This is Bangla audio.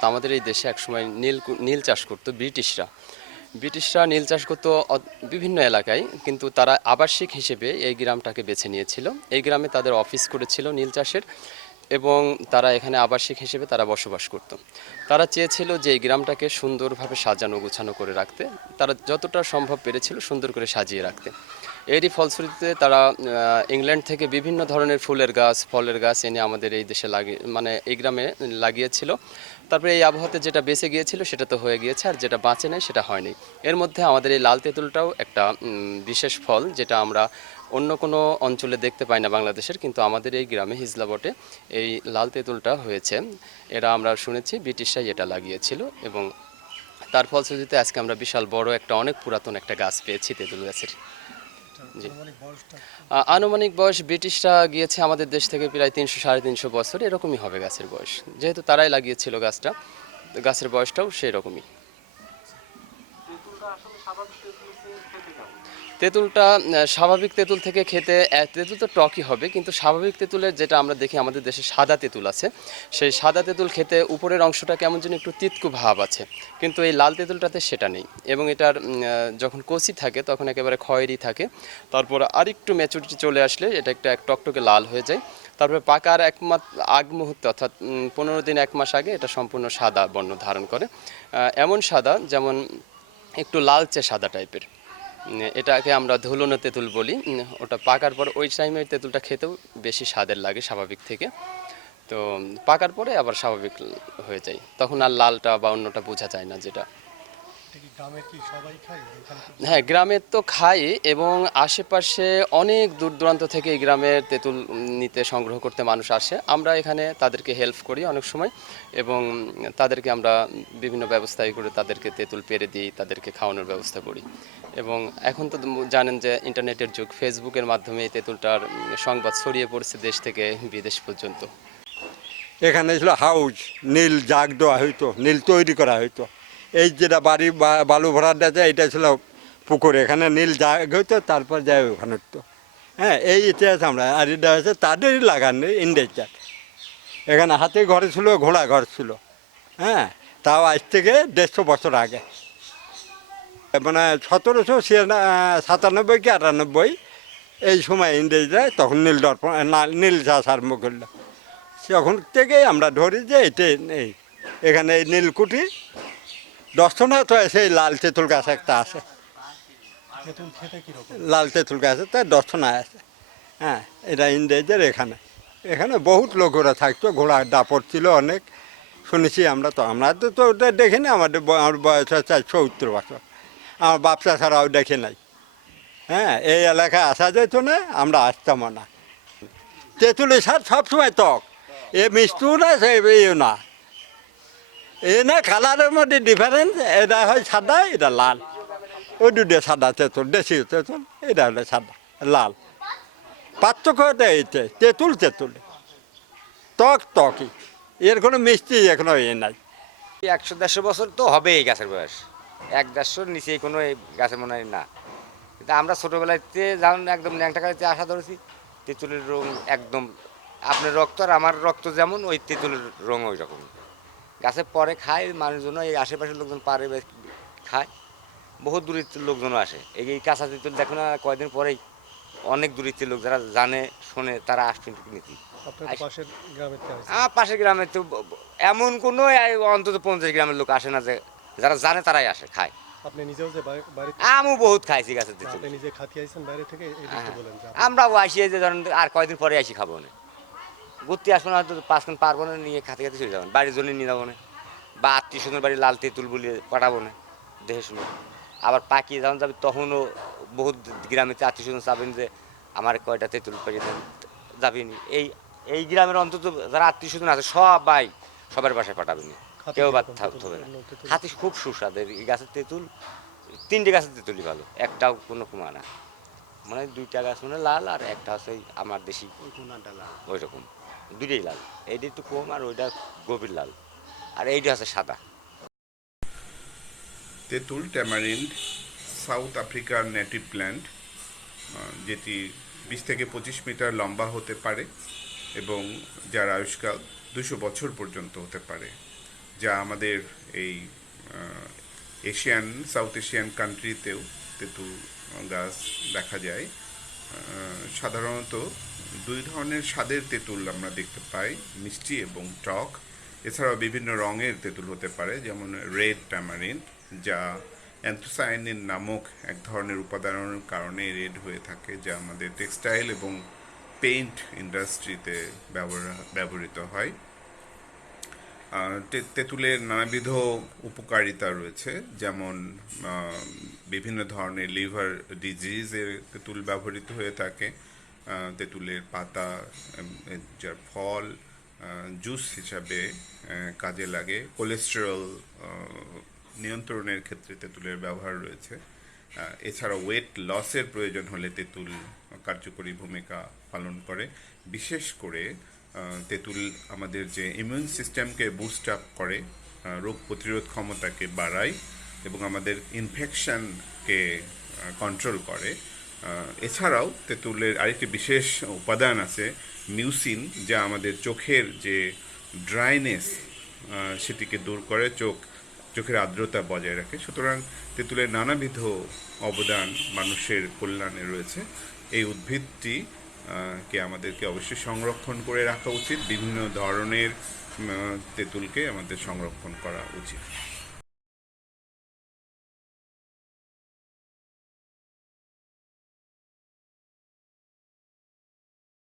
আমাদের এই দেশে একসময় নীল নীল চাষ করতো ব্রিটিশরা। ব্রিটিশরা নীল চাষ করতো বিভিন্ন এলাকায়, কিন্তু তারা আবাসিক হিসেবে এই গ্রামটাকে বেছে নিয়েছিল। এই গ্রামে তাদের অফিস করেছিল নীল চাষের এবং তারা এখানে আবাসিক হিসেবে তারা বসবাস করত। তারা চেয়েছিল যে এই গ্রামটাকে সুন্দরভাবে সাজানো গোছানো করে রাখতে। তারা যতটা সম্ভব পেরেছিল সুন্দর করে সাজিয়ে রাখতে। এরই ফলশ্রুতিতে তারা ইংল্যান্ড থেকে বিভিন্ন ধরনের ফুলের গাছ, ফলের গাছ এনে আমাদের এই দেশে লাগিয়ে মানে এই গ্রামে লাগিয়েছিল। তারপরে এই আবহাওয়াতে যেটা বেঁচে গিয়েছিল সেটা তো হয়ে গিয়েছে, আর যেটা বাঁচে নাই সেটা হয়নি। এর মধ্যে আমাদের এই লাল তেঁতুলটাও একটা বিশেষ ফল, যেটা আমরা অন্য কোনো অঞ্চলে দেখতে পাই না বাংলাদেশের, কিন্তু আমাদের এই গ্রামে হিজলাবটে এই লাল তেঁতুলটা হয়েছে। এরা আমরা শুনেছি ব্রিটিশরাই এটা লাগিয়েছিল এবং তার ফলশ্রুতিতে আজকে আমরা বিশাল বড় একটা, অনেক পুরাতন একটা গাছ পেয়েছি তেঁতুল গাছের। আনুমানিক বয়স ব্রিটিশরা গিয়েছে আমাদের দেশ থেকে প্রায় তিনশো, সাড়ে তিনশো বছর, এরকমই হবে গাছের বয়স। যেহেতু তারাই লাগিয়েছিল গাছটা, গাছের বয়সটাও সেই রকমই তেঁতুলটা স্বাভাবিক তেঁতুল থেকে খেতে তেঁতুল তো টকই হবে, কিন্তু স্বাভাবিক তেঁতুলের যেটা আমরা দেখি আমাদের দেশে সাদা তেঁতুল আছে, সেই সাদা তেঁতুল খেতে উপরের অংশটা কেমন যেন একটু তিতকু ভাব আছে, কিন্তু এই লাল তেঁতুলটাতে সেটা নেই এবং এটার যখন কচি থাকে তখন একেবারে খয়েরি থাকে, তারপর আরেকটু ম্যাচুরিটি চলে আসলে এটা একটা এক টকটকে লাল হয়ে যায়, তারপরে পাকার এক মাস আগ মুহূর্তে অর্থাৎ পনেরো দিন এক মাস আগে এটা সম্পূর্ণ সাদা বর্ণ ধারণ করে এমন সাদা যেমন একটু লালচে সাদা টাইপের। এটাকে আমরা ধুলোনো তেঁতুল বলি। ওটা পাকার পর ওই টাইমে তেঁতুলটা খেতেও বেশি স্বাদের লাগে স্বাভাবিক থেকে। তো পাকার পরে আবার স্বাভাবিক হয়ে যায়। তখন আর লালটা বা অন্যটা বোঝা যায় না যেটা। হ্যাঁ গ্রামের তো খাই এবং আশেপাশে অনেক দূর দূরান্ত থেকে এই গ্রামের তেঁতুল নিতে সংগ্রহ করতে মানুষ আসে। আমরা এখানে তাদেরকে হেল্প করি অনেক সময় এবং তাদেরকে আমরা বিভিন্ন ব্যবস্থায় করে তাদেরকে তেঁতুল পেরে দিই তাদেরকে খাওয়ানোর ব্যবস্থা করি। এবং এখন তো জানেন যে ইন্টারনেটের যুগ ফেসবুকের মাধ্যমে এই তেঁতুলটার সংবাদ ছড়িয়ে পড়ছে দেশ থেকে বিদেশ পর্যন্ত। এখানে ছিল হাউস নীল জাগ দেওয়া হইতো নীল তৈরি করা হইতো। এই যেটা বাড়ি বালু ভরা দেয় এটা ছিল পুকুর, এখানে নীল জাগ হইতো, তারপর যায় ওখানে উঠতো। হ্যাঁ এই ইতিহাস আমরা, আর এটা হচ্ছে তাদেরই লাগানো ইন্ডেজার এখানে হাতে ঘর ছিল, ঘোড়া ঘর ছিল। হ্যাঁ তাও আজ থেকে দেড়শো বছর আগে। মানে সতেরোশো সাতানব্বই কি আটানব্বই, এই সময় ইংরেজরা তখন নীল দর্পণ নীল চাষ আরম্ভ করল। তখন থেকেই আমরা ধরি যে এটাই নেই। এখানে এই নীলকুঠি দর্শনে তো সেই লাল তেঁতুল গাছ একটা আছে। লাল তেঁতুল গাছ তাই দর্শনায় আছে। হ্যাঁ এটা ইংরেজের এখানে। এখানে বহুত লোকেরা থাকতো ঘোড়া দাপট ছিল অনেক। শুনেছি আমরা তো আমরা তো তো ওটা দেখিনি আমাদের আমার বয়স হচ্ছে সত্তর বছর। আমার বাপসা ছাড়াও দেখে নাই। হ্যাঁ এই এলাকায় আসা যেত না আমরা আসতাম না। তেঁতুলের সার সবসময় টক এ মিষ্টু না সে ইয়ে না। এ না কালারের মধ্যে ডিফারেন্স এটা হয় সাদা এটা লাল। ওই দুটো সাদা তেঁতুল, দেশি তেঁতুল, এটা হলো সাদা লাল। পার্থক্যটা এইতে, তেঁতুল তেঁতুল। টক টকই এর কোনো মিষ্টি এখনও এ নাই। একশো দেড়শো বছর তো হবে এই গাছের বয়স। এক দেড়শোর নিচে কোনো এই গাছের মনে হয় না। কিন্তু আমরা ছোটোবেলাতে যেমন একদম ন্যাংটা কাছে আশা ধরেছি, তেঁতুলের রং একদম, আপনার রক্ত আর আমার রক্ত যেমন, ওই তেঁতুলের রং ওই রকম। গাছে পরে খায় মানুষজন এই আশেপাশের লোকজন পারে খায়। বহুত দূরিত্বের লোকজনও আসে। এই কাঁচা তেঁতুল দেখো না কয়েকদিন পরেই অনেক দূরিত্বের লোক যারা জানে শোনে তারা আসছেন নিতে পাশের। আমার গ্রামে তো এমন কোনো অন্তত পঞ্চাশ গ্রামের লোক আসে না যে যারা জানে তারাই আসে খায়। আপনি নিজেও যে বাড়ি- বহুত খাইছি গাছের তেঁতুল। নিজে খাতি আইছেন বাইরে থেকে এই হ্যাঁ। আমরাও আসি যে ধরেন আর কয়দিন পরে আসি খাব না। ঘুরতে আসব না পাঁচক্ষণ পারব না নিয়ে খাতে খাতে চলে যাবেন। বাড়ির জন্য নিয়ে যাব না বা আত্মীয় স্বজন বাড়ি লাল তেঁতুল বলে পাঠাবো না দেখে শুনে আবার পাকিয়ে যখন যাবে তখনও বহুত গ্রামেতে আত্মীয় স্বজন চাবেন যে আমার কয়টা তেঁতুল পাইয়ে দেন যাবেনি এই এই গ্রামের অন্তত যারা আত্মীয় স্বজন আছে সবাই সবার বাসায় পাঠাবেনি। কেউ বাদ থাকবে থাক- না। হাতি খুব সুস্বাদু এই গাছের তেঁতুল তিনটে গাছের তেঁতুলই ভালো একটাও কোনো কুমা না মানে দুইটা গাছ মানে লাল আর একটা হচ্ছে আমার দেশি ওই রকম দুইটাই লাল। এইটা একটু কম আর ওইটা গভীর লাল। আর এইটা আছে সাদা। তেঁতুল, ট্যামারিন্ড, সাউথ আফ্রিকার নেটিভ প্ল্যান্ট যেটি বিশ থেকে পঁচিশ মিটার লম্বা হতে পারে এবং যার আয়ুষ্কাল দুশো বছর পর্যন্ত হতে পারে, যা আমাদের এই এশিয়ান, সাউথ এশিয়ান কান্ট্রিতেও তেঁতুল গাছ দেখা যায়। সাধারণত দুই ধরনের স্বাদের তেঁতুল আমরা দেখতে পাই, মিষ্টি এবং টক। এছাড়াও বিভিন্ন রঙের তেঁতুল হতে পারে, যেমন রেড ট্যামারিন, যা অ্যান্থোসায়ানিন নামক এক ধরনের উপাদানের কারণে রেড হয়ে থাকে, যা আমাদের টেক্সটাইল এবং পেইন্ট ইন্ডাস্ট্রিতে ব্যবহৃত হয়। তেঁতুলের নানাবিধ উপকারিতা রয়েছে, যেমন বিভিন্ন ধরনের লিভার ডিজিজের তেঁতুল ব্যবহৃত হয়ে থাকে তেঁতুলের পাতা যার ফল জুস হিসাবে কাজে লাগে। কোলেস্টেরল নিয়ন্ত্রণের ক্ষেত্রে তেঁতুলের ব্যবহার রয়েছে। এছাড়া ওয়েট লসের প্রয়োজন হলে তেঁতুল কার্যকরী ভূমিকা পালন করে। বিশেষ করে তেঁতুল আমাদের যে ইমিউন সিস্টেমকে বুস্ট আপ করে রোগ প্রতিরোধ ক্ষমতাকে বাড়ায় এবং আমাদের ইনফেকশনকে কন্ট্রোল করে। এছাড়াও তেঁতুলের আরেকটি বিশেষ উপাদান আছে মিউসিন, যা আমাদের চোখের যে ড্রাইনেস সেটিকে দূর করে, চোখ, চোখের আর্দ্রতা বজায় রাখে। সুতরাং তেঁতুলের নানাবিধ অবদান মানুষের কল্যাণে রয়েছে। এই উদ্ভিদটি কে আমাদেরকে অবশ্যই সংরক্ষণ করে রাখা উচিত। বিভিন্ন ধরনের তেঁতুলকে আমাদের সংরক্ষণ করা উচিত।